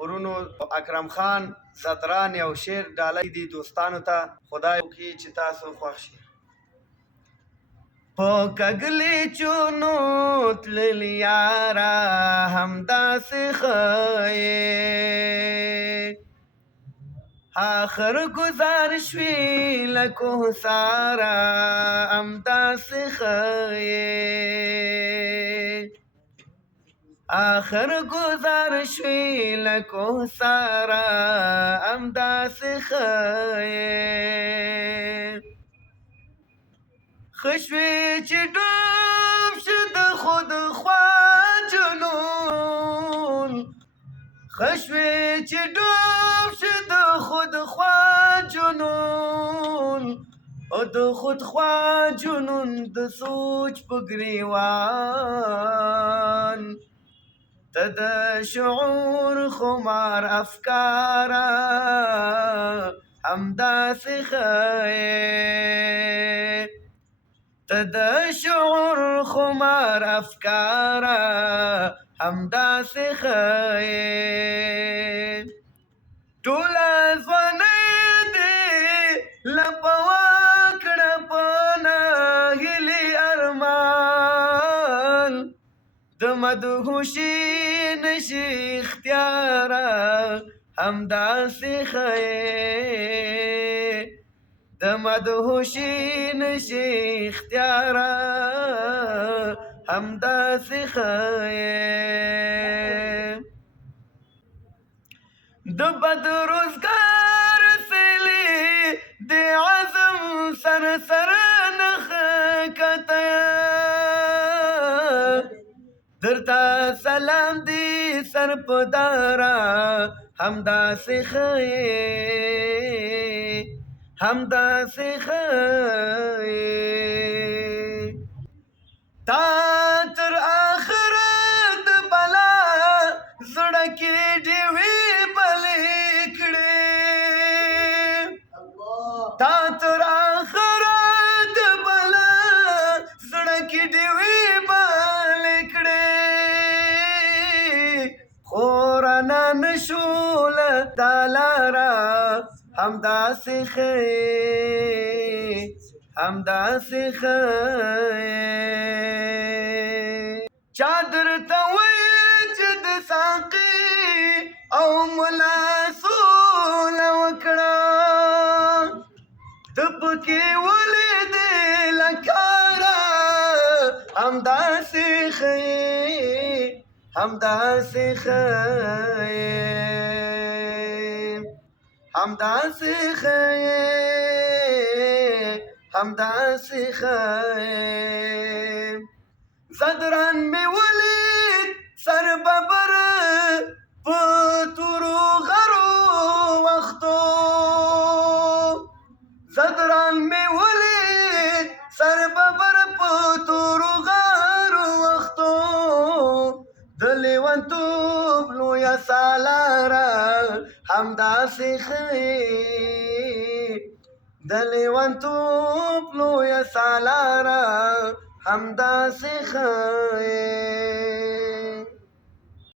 ورونو اکرم خان زدران یو شعر ډالۍ دي دوستانو ته خدای وکړي چې تاسو خوښ شي. په کږلې چونو تللي یاره همداسې ښه یې آخر گذار شوي له کوهساره همداسې ښه یې آخر گذار شوي له کوهساره همداسې ښه یې ښه شوې چې ډوب شه د خود خوا جنون ښه شوې چې ډوب شه د خود خوا جنون او د خود خوا جنون د سوچ په ګریوان ته د شعور خمار افکاره همداسې ښه یې ته د شعور خمار افکاره همداسې ښه یې ټوله ځوانۍ دې لپه وکړه په ناهیلي ارمان د مدهوشي نشي اختیاره همداسې ښه یې د مدهوشي نشي اختیاره همداسې ښه یې د بد روزګار سیلې د عزم سره سره نښه کته درته سلام دی سر په داره همداسې ښه یې همداسې ښه یې تا تر آخره د بلا زړه کې ډېوې بلې کړې تا تر آخره د بلا زړه کې ډېوې بلې کړې خو رانه نشوله دا لاره همداسې ښه یې همداسې ښه یې چا درته ویل چې د ساقي او ملا سوله وکړه ته پکې ولیدې لکاره همداسې ښه یې همداسې ښه یې همداسې ښه یې همداسې ښه یې زدران مې ولید سر ببر په تورو غرو وختو زدران مې ولید سر ببر په تورو غرو وختو د لیونتوب لویه سالاره همداسې ښه یې د لیونتوب لویه سالاره همداسې ښه یې